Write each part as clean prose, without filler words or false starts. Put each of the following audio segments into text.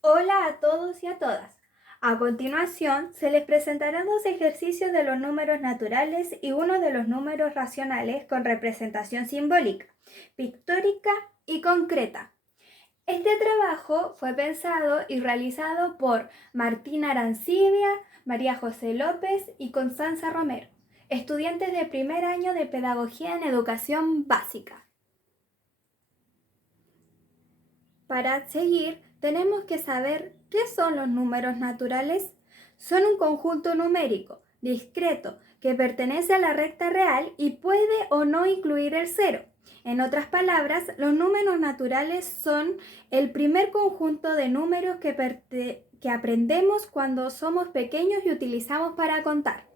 Hola a todos y a todas. A continuación, se les presentarán dos ejercicios de los números naturales y uno de los números racionales con representación simbólica, pictórica y concreta. Este trabajo fue pensado y realizado por Martina Arancibia, María José López y Constanza Romero, estudiantes de primer año de Pedagogía en Educación Básica. Para seguir, tenemos que saber qué son los números naturales. Son un conjunto numérico discreto que pertenece a la recta real y puede o no incluir el cero. En otras palabras, los números naturales son el primer conjunto de números que aprendemos cuando somos pequeños y utilizamos para contar.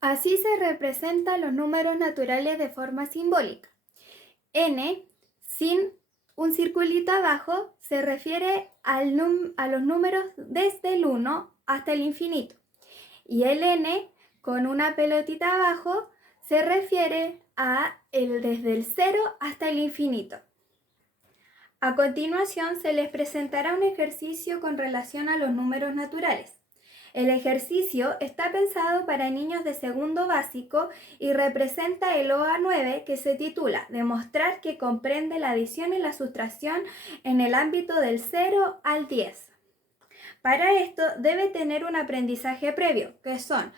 Así se representan los números naturales de forma simbólica. N, sin un circulito abajo, se refiere a los números desde el 1 hasta el infinito. Y el N, con una pelotita abajo, se refiere a el desde el 0 hasta el infinito. A continuación, se les presentará un ejercicio con relación a los números naturales. El ejercicio está pensado para niños de segundo básico y representa el OA9 que se titula Demostrar que comprende la adición y la sustracción en el ámbito del 0 al 10. Para esto debe tener un aprendizaje previo, que son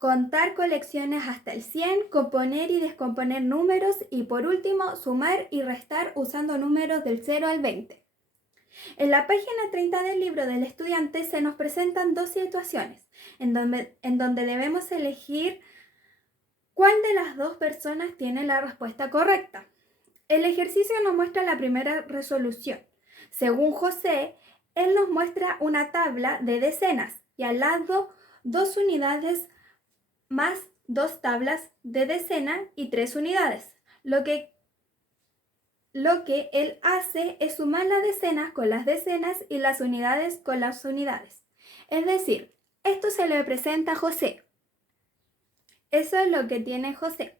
contar colecciones hasta el 100, componer y descomponer números y por último sumar y restar usando números del 0 al 20. En la página 30 del libro del estudiante se nos presentan dos situaciones en donde debemos elegir cuál de las dos personas tiene la respuesta correcta. El ejercicio nos muestra la primera resolución. Según José, él nos muestra una tabla de decenas y al lado dos unidades más dos tablas de decena y tres unidades. Lo que él hace es sumar las decenas con las decenas y las unidades con las unidades. Es decir, esto se le presenta a José. Eso es lo que tiene José.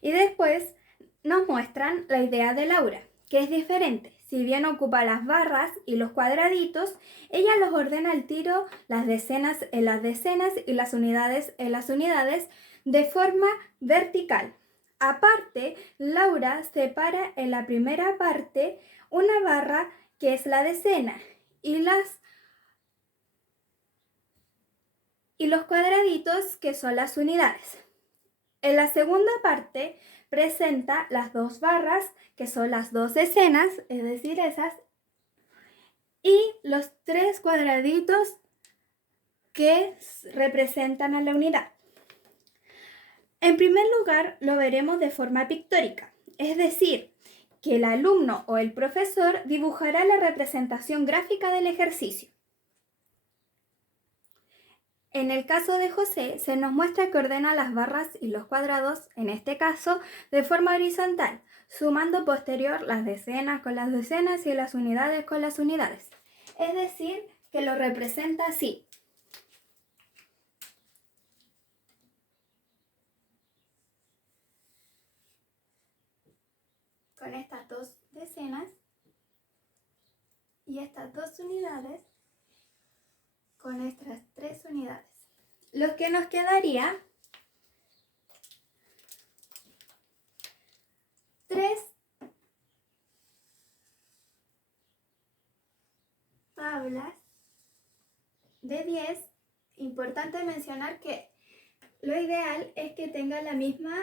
Y después nos muestran la idea de Laura, que es diferente. Si bien ocupa las barras y los cuadraditos, ella los ordena al tiro, las decenas en las decenas y las unidades en las unidades de forma vertical. Aparte, Laura separa en la primera parte una barra que es la decena y los cuadraditos que son las unidades. En la segunda parte presenta las dos barras que son las dos decenas, es decir, esas, y los tres cuadraditos que representan a la unidad. En primer lugar, lo veremos de forma pictórica, es decir, que el alumno o el profesor dibujará la representación gráfica del ejercicio. En el caso de José, se nos muestra que ordena las barras y los cuadrados, en este caso, de forma horizontal, sumando posterior las decenas con las decenas y las unidades con las unidades. Es decir, que lo representa así. Con estas dos decenas y estas dos unidades con estas tres unidades. Lo que nos quedaría tres tablas de 10. Importante mencionar que lo ideal es que tenga la misma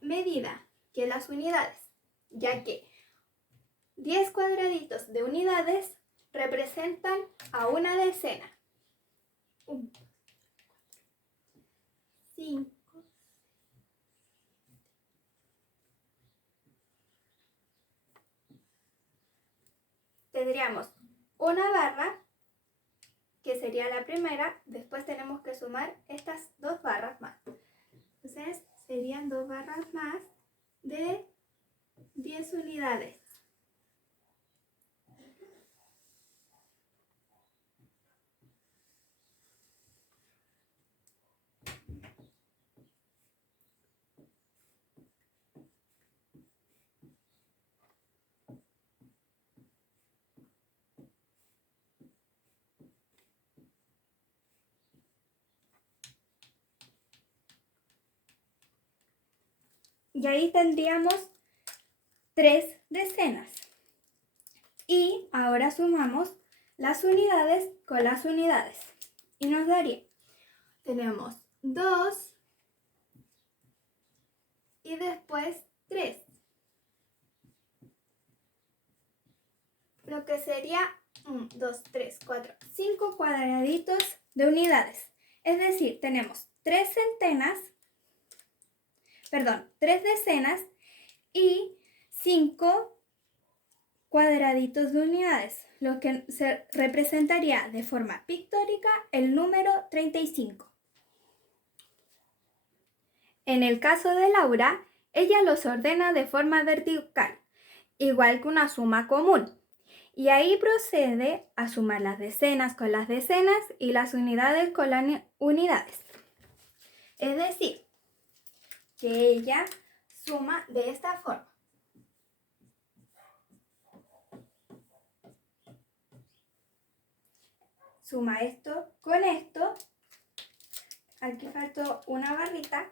medida que las unidades, ya que 10 cuadraditos de unidades representan a una decena. 1, 5. Tendríamos una barra, que sería la primera, después tenemos que sumar estas dos barras más. Entonces serían dos barras más de 10 unidades. Y ahí tendríamos 3 decenas. Y ahora sumamos las unidades con las unidades. Y nos daría, tenemos 2 y después 3. Lo que sería 1, 2, 3, 4, 5 cuadraditos de unidades. Es decir, tenemos 3 decenas y 5 cuadraditos de unidades, lo que se representaría de forma pictórica el número 35. En el caso de Laura, ella los ordena de forma vertical, igual que una suma común. Y ahí procede a sumar las decenas con las decenas y las unidades con las unidades. Es decir, que ella suma de esta forma. Suma esto con esto. Aquí faltó una barrita.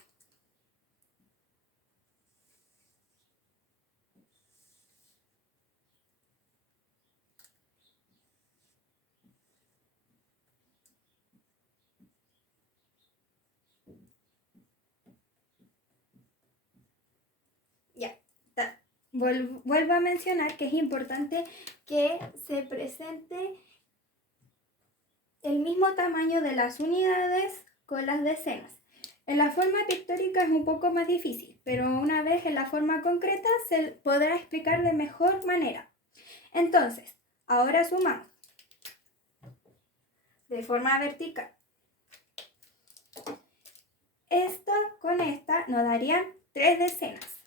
Ya, está. Vuelvo a mencionar que es importante que se presente el mismo tamaño de las unidades con las decenas. En la forma pictórica es un poco más difícil, pero una vez en la forma concreta se podrá explicar de mejor manera. Entonces, ahora sumamos de forma vertical. Esta con esta nos darían 3 decenas.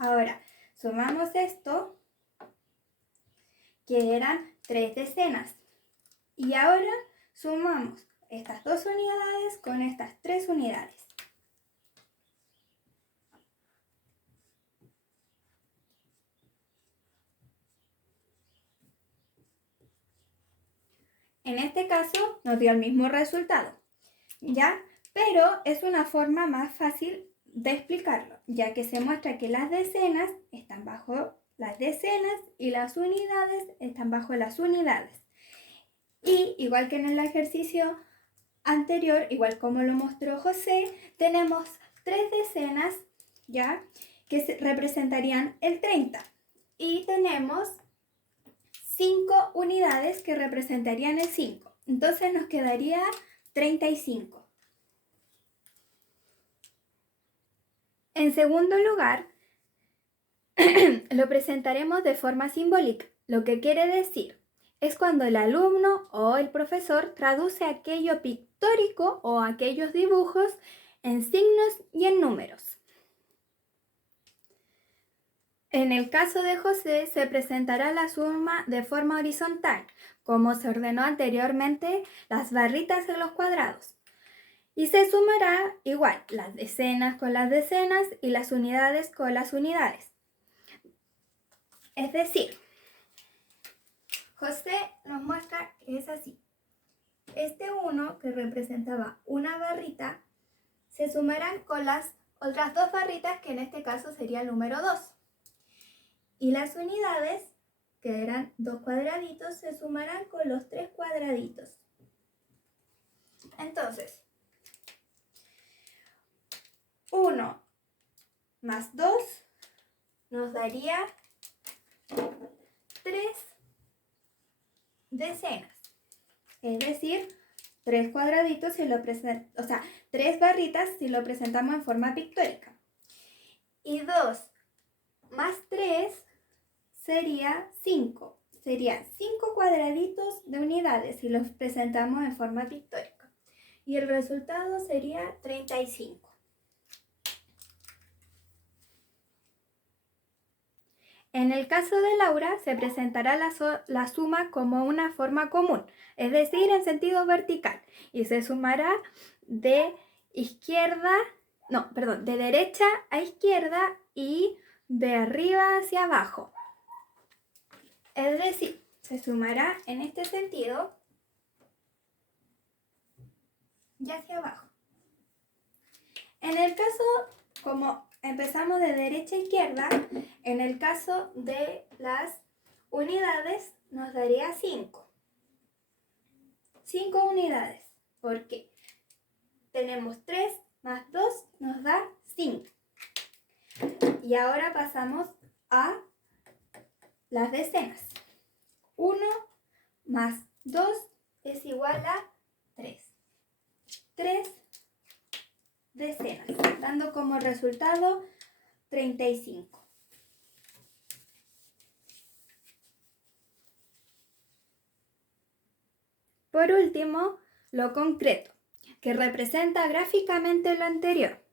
Ahora, sumamos esto, que eran 3 decenas. Y ahora sumamos estas 2 unidades con estas 3 unidades. En este caso nos dio el mismo resultado, ¿ya? Pero es una forma más fácil de explicarlo, ya que se muestra que las decenas están bajo las decenas y las unidades están bajo las unidades. Y igual que en el ejercicio anterior, igual como lo mostró José, tenemos 3 decenas, ¿ya? Que representarían el 30. Y tenemos 5 unidades que representarían el 5. Entonces nos quedaría 35. En segundo lugar, lo presentaremos de forma simbólica, lo que quiere decir es cuando el alumno o el profesor traduce aquello pictórico o aquellos dibujos en signos y en números. En el caso de José se presentará la suma de forma horizontal, como se ordenó anteriormente las barritas en los cuadrados. Y se sumará igual las decenas con las decenas y las unidades con las unidades. Es decir, José nos muestra que es así. Este 1 que representaba una barrita se sumarán con las otras 2 barritas que en este caso sería el número 2. Y las unidades, que eran 2 cuadraditos, se sumarán con los 3 cuadraditos. Entonces, 1 más 2 nos daría 3 decenas. Es decir, 3 cuadraditos si lo o sea, 3 barritas si lo presentamos en forma pictórica. Y 2 más 3 sería 5. serían 5 cuadraditos de unidades si los presentamos en forma pictórica. Y el resultado sería 35. En el caso de Laura, se presentará la suma como una forma común, es decir, en sentido vertical, y se sumará de derecha a izquierda y de arriba hacia abajo. Es decir, se sumará en este sentido y hacia abajo. En el caso, como empezamos de derecha a izquierda, en el caso de las unidades nos daría 5. 5 unidades, porque tenemos 3 más 2 nos da 5. Y ahora pasamos a las decenas. 1 más 2 es igual a 3. 3 decenas, dando como resultado 35. Por último, lo concreto, que representa gráficamente lo anterior.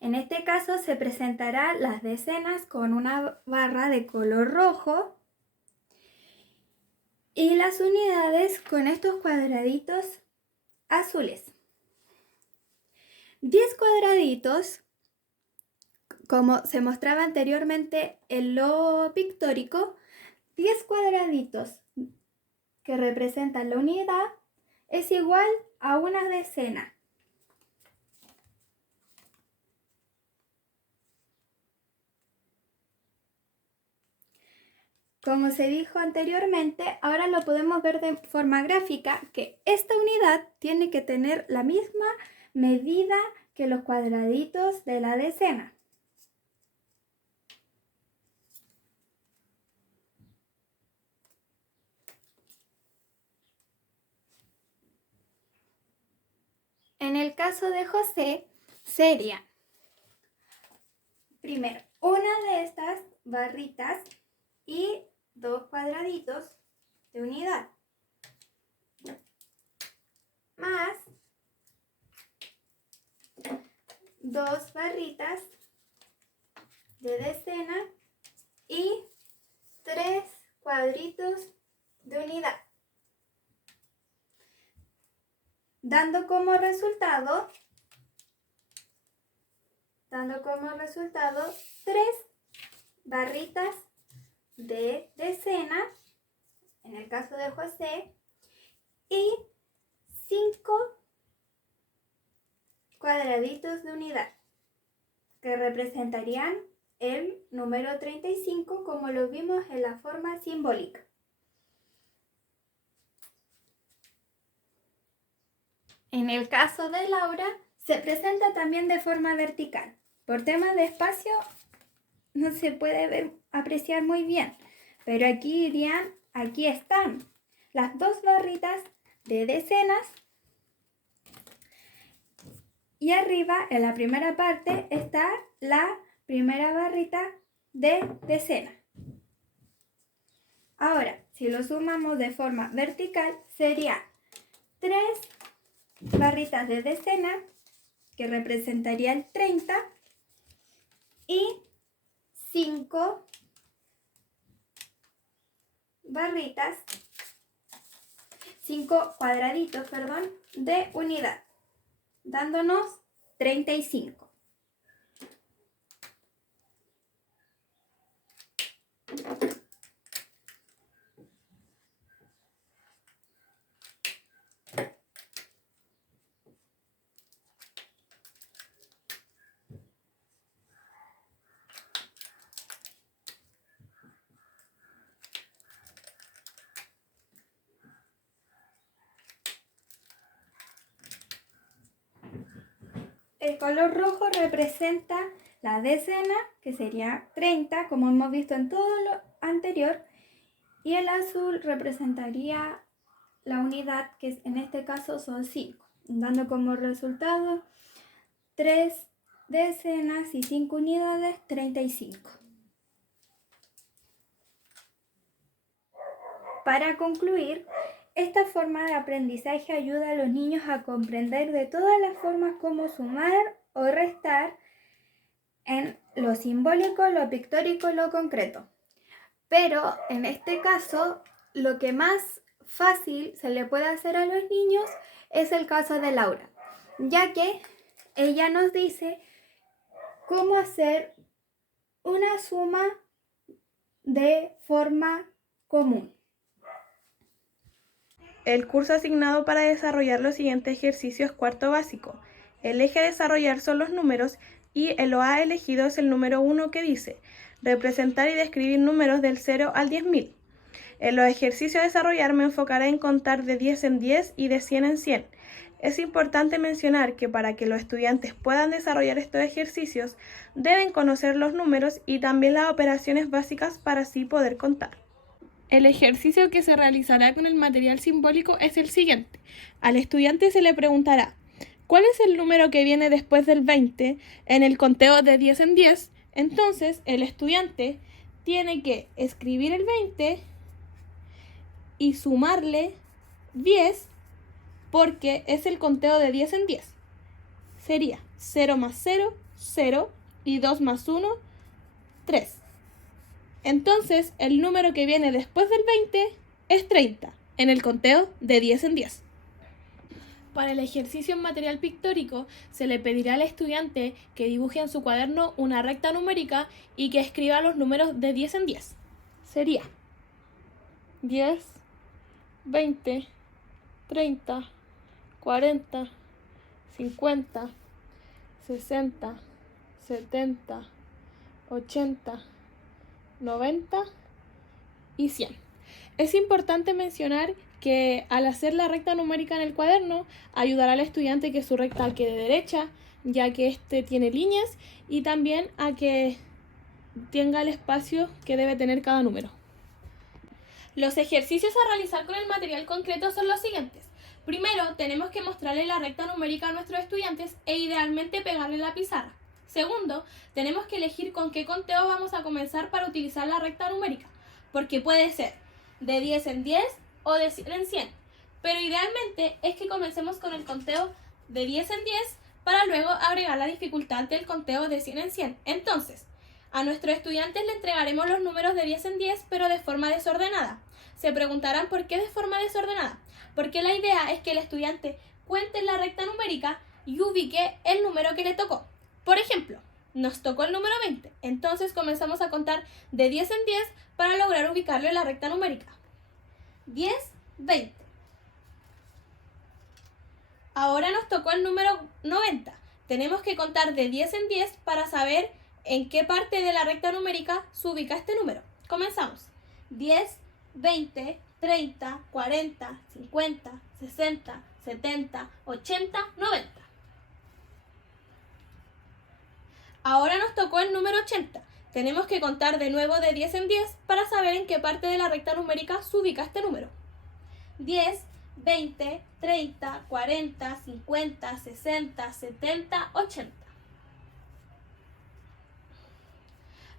En este caso se presentarán las decenas con una barra de color rojo y las unidades con estos cuadraditos azules. 10 cuadraditos, como se mostraba anteriormente en lo pictórico, 10 cuadraditos que representan la unidad es igual a una decena. Como se dijo anteriormente, ahora lo podemos ver de forma gráfica, que esta unidad tiene que tener la misma medida que los cuadraditos de la decena. En el caso de José, sería primero una de estas barritas y 2 cuadraditos de unidad, más 2 barritas de decena y 3 cuadritos de unidad, dando como resultado 3 barritas de decena, en el caso de José, y 5 cuadraditos de unidad, que representarían el número 35 como lo vimos en la forma simbólica. En el caso de Laura, se presenta también de forma vertical. Por temas de espacio no se puede apreciar muy bien, pero aquí están las 2 barritas de decenas y arriba en la primera parte está la primera barrita de decena. Ahora, si lo sumamos de forma vertical, sería 3 barritas de decena, que representaría el 30, y 5 barritas, 5 cuadraditos, de unidad, dándonos 35. El color rojo representa la decena, que sería 30, como hemos visto en todo lo anterior, y el azul representaría la unidad, que en este caso son 5, dando como resultado 3 decenas y 5 unidades, 35. Para concluir, esta forma de aprendizaje ayuda a los niños a comprender de todas las formas cómo sumar o restar en lo simbólico, lo pictórico y lo concreto. Pero en este caso, lo que más fácil se le puede hacer a los niños es el caso de Laura, ya que ella nos dice cómo hacer una suma de forma común. El curso asignado para desarrollar los siguientes ejercicios es cuarto básico. El eje a desarrollar son los números y el OA elegido es el número 1 que dice representar y describir números del 0 al 10.000. En los ejercicios a desarrollar me enfocaré en contar de 10 en 10 y de 100 en 100. Es importante mencionar que para que los estudiantes puedan desarrollar estos ejercicios deben conocer los números y también las operaciones básicas para así poder contar. El ejercicio que se realizará con el material simbólico es el siguiente. Al estudiante se le preguntará ¿cuál es el número que viene después del 20 en el conteo de 10 en 10? Entonces el estudiante tiene que escribir el 20 y sumarle 10 porque es el conteo de 10 en 10. Sería 0 más 0, 0 y 2 más 1, 3. Entonces, el número que viene después del 20 es 30, en el conteo de 10 en 10. Para el ejercicio en material pictórico, se le pedirá al estudiante que dibuje en su cuaderno una recta numérica y que escriba los números de 10 en 10. Sería 10, 20, 30, 40, 50, 60, 70, 80, 90 y 100. Es importante mencionar que al hacer la recta numérica en el cuaderno ayudará al estudiante que su recta quede derecha, ya que este tiene líneas, y también a que tenga el espacio que debe tener cada número. Los ejercicios a realizar con el material concreto son los siguientes. Primero, tenemos que mostrarle la recta numérica a nuestros estudiantes e idealmente pegarle en la pizarra. Segundo, tenemos que elegir con qué conteo vamos a comenzar para utilizar la recta numérica, porque puede ser de 10 en 10 o de 100 en 100, pero idealmente es que comencemos con el conteo de 10 en 10 para luego agregar la dificultad del conteo de 100 en 100. Entonces, a nuestros estudiantes le entregaremos los números de 10 en 10, pero de forma desordenada. Se preguntarán por qué de forma desordenada, porque la idea es que el estudiante cuente en la recta numérica y ubique el número que le tocó. Por ejemplo, nos tocó el número 20, entonces comenzamos a contar de 10 en 10 para lograr ubicarlo en la recta numérica. 10, 20. Ahora nos tocó el número 90. Tenemos que contar de 10 en 10 para saber en qué parte de la recta numérica se ubica este número. Comenzamos. 10, 20, 30, 40, 50, 60, 70, 80, 90. Ahora nos tocó el número 80. Tenemos que contar de nuevo de 10 en 10 para saber en qué parte de la recta numérica se ubica este número. 10, 20, 30, 40, 50, 60, 70, 80.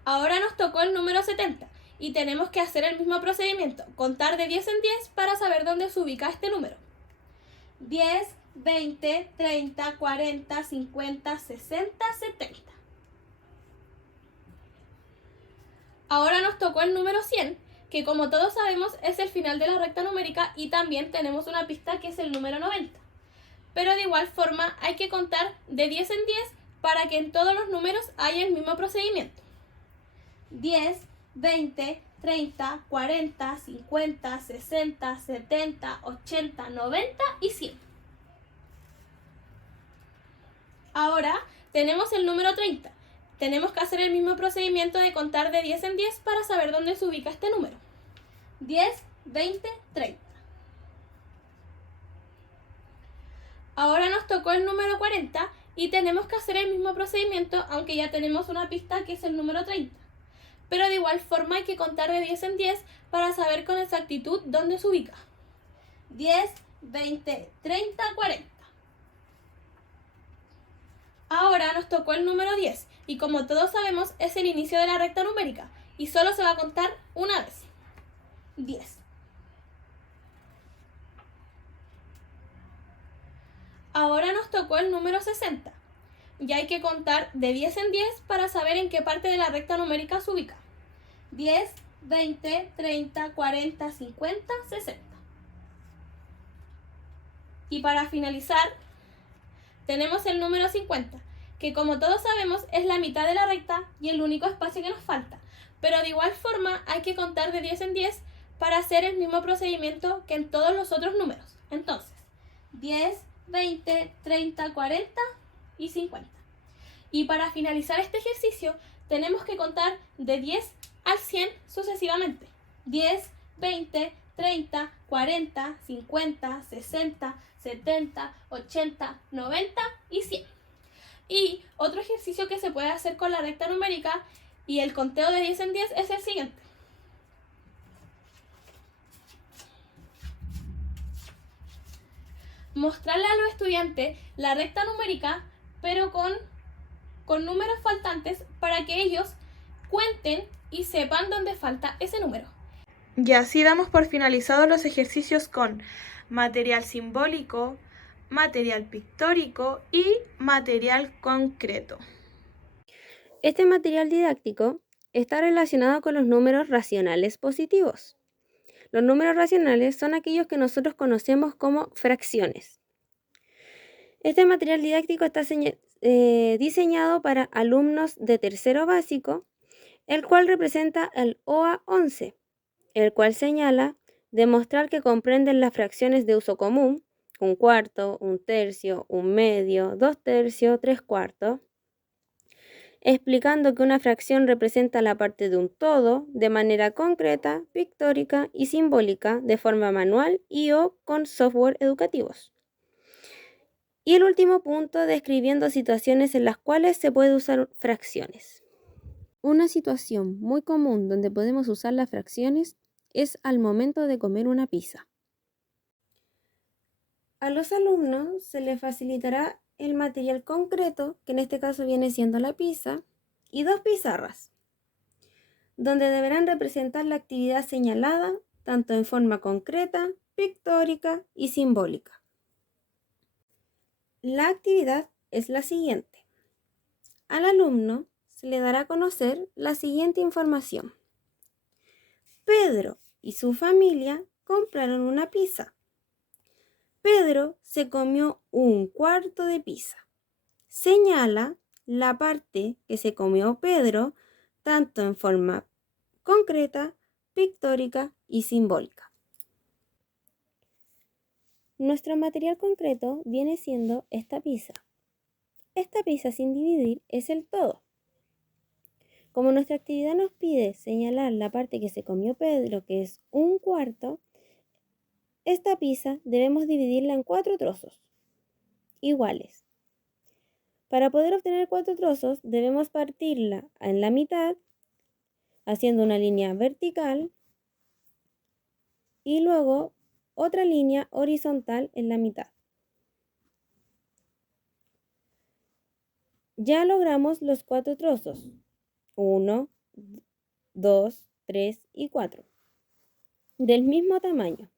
Ahora nos tocó el número 70 y tenemos que hacer el mismo procedimiento, contar de 10 en 10 para saber dónde se ubica este número. 10, 20, 30, 40, 50, 60, 70. Ahora nos tocó el número 100, que como todos sabemos es el final de la recta numérica y también tenemos una pista que es el número 90. Pero de igual forma hay que contar de 10 en 10 para que en todos los números haya el mismo procedimiento. 10, 20, 30, 40, 50, 60, 70, 80, 90 y 100. Ahora tenemos el número 30. Tenemos que hacer el mismo procedimiento de contar de 10 en 10 para saber dónde se ubica este número. 10, 20, 30. Ahora nos tocó el número 40 y tenemos que hacer el mismo procedimiento, aunque ya tenemos una pista que es el número 30. Pero de igual forma hay que contar de 10 en 10 para saber con exactitud dónde se ubica. 10, 20, 30, 40. Ahora nos tocó el número 10 y como todos sabemos es el inicio de la recta numérica y solo se va a contar una vez. 10. Ahora nos tocó el número 60. Y hay que contar de 10 en 10 para saber en qué parte de la recta numérica se ubica. 10, 20, 30, 40, 50, 60. Y para finalizar, tenemos el número 50, que como todos sabemos es la mitad de la recta y el único espacio que nos falta. Pero de igual forma hay que contar de 10 en 10 para hacer el mismo procedimiento que en todos los otros números. Entonces, 10, 20, 30, 40 y 50. Y para finalizar este ejercicio tenemos que contar de 10 al 100 sucesivamente. 10, 20, 30, 40, 50, 60, 70, 80, 90 y 100. Y otro ejercicio que se puede hacer con la recta numérica y el conteo de 10 en 10 es el siguiente. Mostrarle a los estudiantes la recta numérica, pero con números faltantes para que ellos cuenten y sepan dónde falta ese número. Y así damos por finalizados los ejercicios con material simbólico, material pictórico y material concreto. Este material didáctico está relacionado con los números racionales positivos. Los números racionales son aquellos que nosotros conocemos como fracciones. Este material didáctico está diseñado para alumnos de tercero básico, el cual representa el OA 11, el cual señala demostrar que comprenden las fracciones de uso común, 1/4, 1/3, 1/2, 2/3, 3/4, explicando que una fracción representa la parte de un todo de manera concreta, pictórica y simbólica de forma manual y o con software educativos. Y el último punto, describiendo situaciones en las cuales se puede usar fracciones. Una situación muy común donde podemos usar las fracciones es al momento de comer una pizza. A los alumnos se les facilitará el material concreto, que en este caso viene siendo la pizza, y 2 pizarras, donde deberán representar la actividad señalada tanto en forma concreta, pictórica y simbólica. La actividad es la siguiente. Al alumno se le dará a conocer la siguiente información. Pedro y su familia compraron una pizza. Pedro se comió 1/4 de pizza. Señala la parte que se comió Pedro, tanto en forma concreta, pictórica y simbólica. Nuestro material concreto viene siendo esta pizza. Esta pizza sin dividir es el todo. Como nuestra actividad nos pide señalar la parte que se comió Pedro, que es 1/4, esta pizza debemos dividirla en 4 trozos iguales. Para poder obtener 4 trozos debemos partirla en la mitad haciendo una línea vertical y luego otra línea horizontal en la mitad. Ya logramos los 4 trozos. 1, 2, 3 y 4. Del mismo tamaño.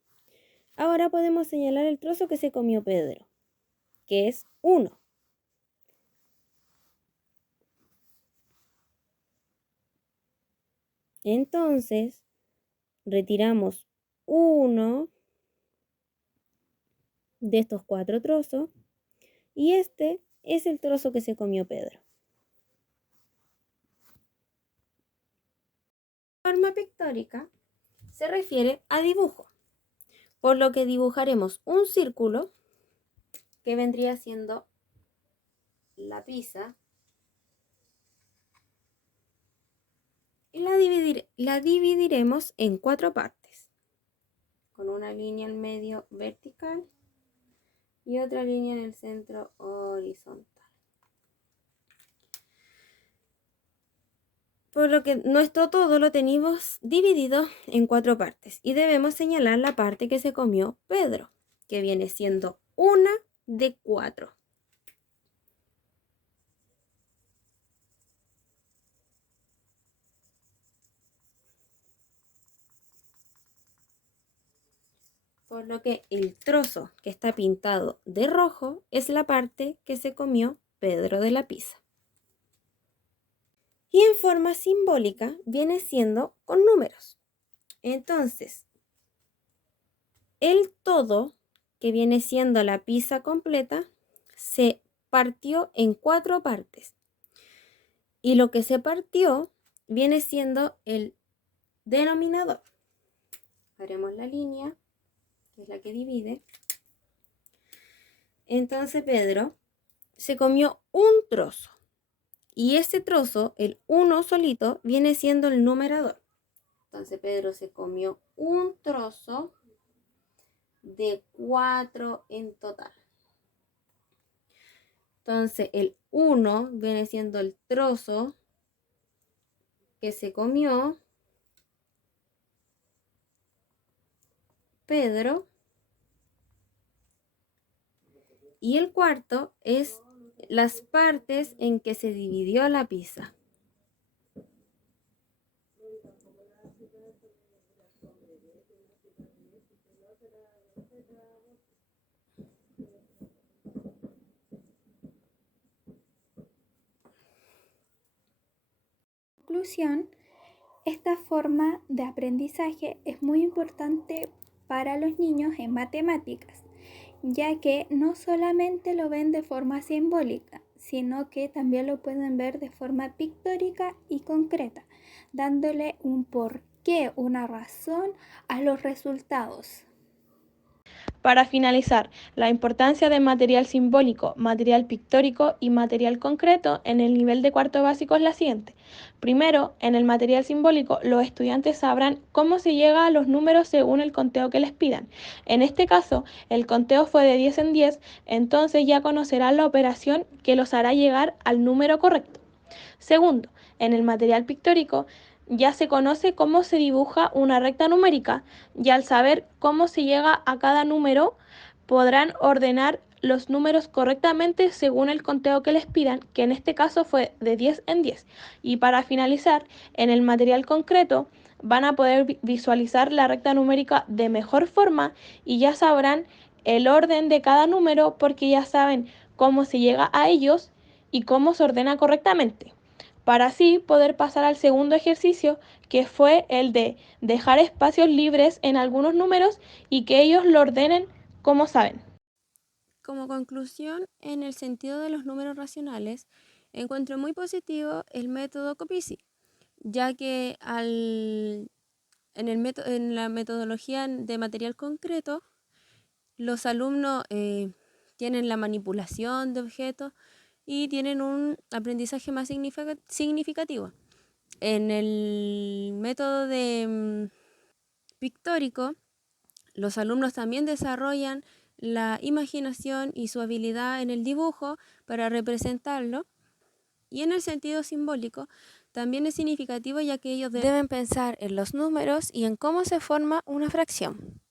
Ahora podemos señalar el trozo que se comió Pedro, que es 1. Entonces, retiramos 1 de estos 4 trozos y este es el trozo que se comió Pedro. La forma pictórica se refiere a dibujo, por lo que dibujaremos un círculo que vendría siendo la pizza y la dividiremos en 4 partes, con una línea en medio vertical y otra línea en el centro horizontal. Por lo que nuestro todo lo tenemos dividido en 4 partes y debemos señalar la parte que se comió Pedro, que viene siendo una de 4. por lo que el trozo que está pintado de rojo es la parte que se comió Pedro de la pizza. Y en forma simbólica viene siendo con números. Entonces, el todo, que viene siendo la pizza completa, se partió en 4 partes. Y lo que se partió viene siendo el denominador. Haremos la línea, que es la que divide. Entonces Pedro se comió un trozo. Y ese trozo, el 1 solito, viene siendo el numerador. Entonces Pedro se comió un trozo de 4 en total. Entonces el 1 viene siendo el trozo que se comió Pedro. Y el cuarto es las partes en que se dividió la pizza. En conclusión, esta forma de aprendizaje es muy importante para los niños en matemáticas, ya que no solamente lo ven de forma simbólica, sino que también lo pueden ver de forma pictórica y concreta, dándole un porqué, una razón a los resultados. Para finalizar, la importancia de material simbólico, material pictórico y material concreto en el nivel de cuarto básico es la siguiente. Primero, en el material simbólico, los estudiantes sabrán cómo se llega a los números según el conteo que les pidan. En este caso, el conteo fue de 10 en 10, entonces ya conocerán la operación que los hará llegar al número correcto. Segundo, en el material pictórico, ya se conoce cómo se dibuja una recta numérica y al saber cómo se llega a cada número podrán ordenar los números correctamente según el conteo que les pidan, que en este caso fue de 10 en 10. Y para finalizar, en el material concreto van a poder visualizar la recta numérica de mejor forma y ya sabrán el orden de cada número porque ya saben cómo se llega a ellos y cómo se ordena correctamente, para así poder pasar al segundo ejercicio, que fue el de dejar espacios libres en algunos números y que ellos lo ordenen como saben. Como conclusión, en el sentido de los números racionales, encuentro muy positivo el método Copici, ya que en la metodología de material concreto, los alumnos tienen la manipulación de objetos y tienen un aprendizaje más significativo. En el método de pictórico, los alumnos también desarrollan la imaginación y su habilidad en el dibujo para representarlo. Y en el sentido simbólico, también es significativo ya que ellos deben pensar en los números y en cómo se forma una fracción.